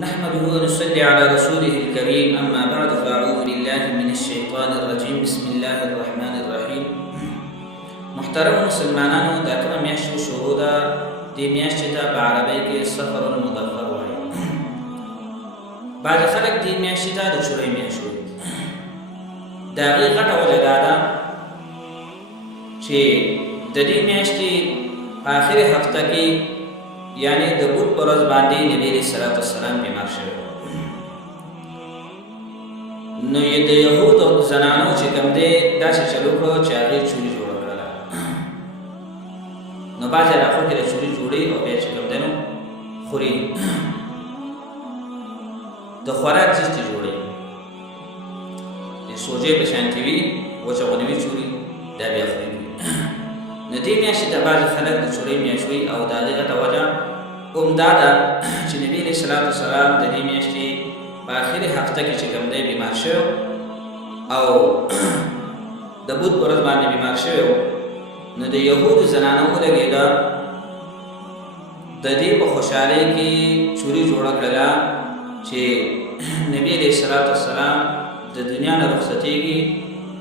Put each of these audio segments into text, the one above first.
نحمده ونصلي على رسوله الكريم أما بعد فأعوذ بالله من الشيطان الرجيم بسم الله الرحمن الرحيم. محترم مسلمانانو دا کومه میاشت شروع ده دې میاشت ته په عربی کې سفر المظفر وایي. بعض خلک دې میاشت ته د چورې میاشت وایي. د هغې غټه وجه دا ده چې د دې میاشتې په آخرې هفته کې یعنی د بود پر ورځ باندې نبی علیہ الصلوۃ والسلام بیمار شوی. نو یې د یهودو زنانو چې کوم دی داسې چلو کړو چې هغې چوري جوړه کړله. نو بعضې علاقو کې د چوري جوړوي او بیا چې کوم دی نو خوري د خوراک څیز چې جوړوي د سوجې په شانتې وي وچه غونې وي چوري دا بیا خوري. نو دې میاشتې ته بعضې خلک د چورۍ میاشت وایي او د هغې غټه وجه همدا ده چې نبي علیه الصلوۃ والسلام د دې میاشتې په آخرې هفته کې چې کوم دی بیمار شوی او د بود په ورځ باندې بیمار شوی نو د یهودو زنانه ولګېده د دې په خوشحالۍ کې چوري جوړه کړله چې نبي علیه الصلوۃ والسلام د دنیا نه رخصتېږي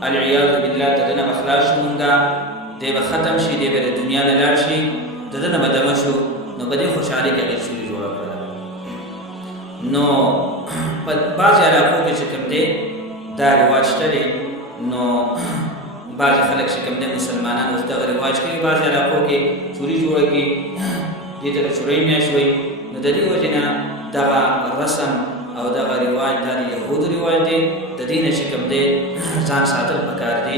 العیاذ بالله د ده نه به خلاص شو مونږه دی به ختم شي دی به د دنیا نه لاړ شي د ده نه به دمه شو. نو په دې خوشحالۍ کې هغې چوري جوړه کړله. نو په بعضې علاقو کې چې کوم دی دا رواج شته دی. نو بعضې خلک چې کوم دی مسلمانان اوس دغه رواج کوي بعضې علاقو کې چوري جوړه کړي دې ته د چورۍ میاشت وایي. نو د دې وجې نه دغه رسم او دغه رواج دا د یهودو رواج دی. د دې نه چې کوم دی ځان ساتل پکار دی.